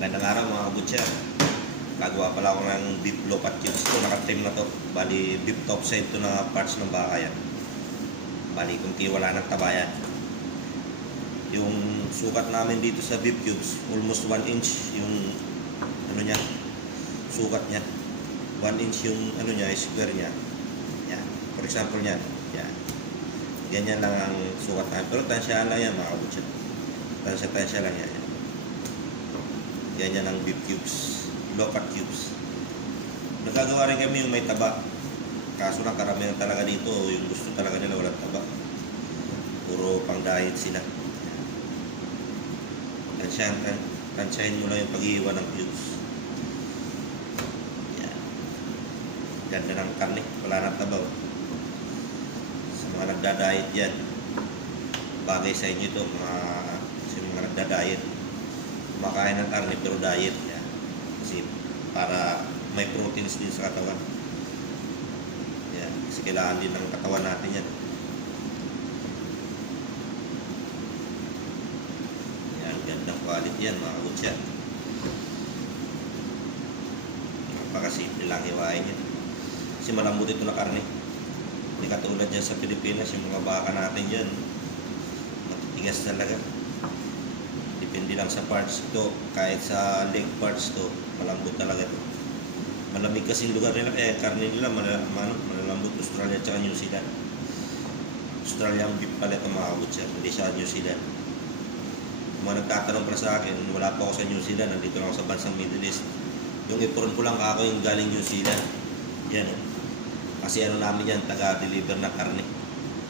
Magandang araw mga kabutcher. Gagawa pala ako ng beef low cut cubes to. Naka-trim na to. Bali beef top side to na parts ng baka yan. Bali kunti wala ng taba yan. Yung sukat namin dito sa beef cubes, almost 1 inch yung ano niya, sukat niya. 1 inch yung ano niya, square niya. Yan. For example yan. Yan. Ganyan lang ang sukat namin. Pero tansyahan lang yan mga kabutcher. Tansya lang yan. Ganyan ang beef cubes, low cut cubes. Nagagawa rin kami yung may taba. Kaso lang karamihan talaga dito, yung gusto talaga nila walang taba. Puro pang diet sila. Tansyahin mo lang yung pag-iiwan ng cubes. Yan. Ganda ng karne, wala nang taba. Sa mga nagda-diet dyan, bagay sa inyo ito, sa mga nagda-diet. Makain ng karne pero diet yan. Kasi para may proteins din sa katawan. Yan. Kasi kailangan din ng katawan natin yan. Yan. Gandang quality yan mga kabutcher. Napakasimple lang hiwain yan. Kasi malambot ito na karne. Hindi katulad dyan sa Pilipinas. Yung mga baka natin dyan matitigas talaga. Depende lang sa parts to, kahit sa leg parts to, malambot talaga to. Malamig kasing lugar nila, kaya karne nila malalambot. Australia at New Zealand. Australia ang beef pala itong mga kabutcher, hindi siya New Zealand. Kung mga nagtatanong para sa akin, wala pa ako sa New Zealand, nandito lang ako sa bansang Middle East. Yung ipron ko lang ako yung galing New Zealand. Yan o. Kasi ano namin yan, taga-deliver na karne.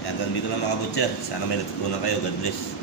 Kaya hanggang dito lang mga kabutcher. Sana may natutunan kayo. God bless.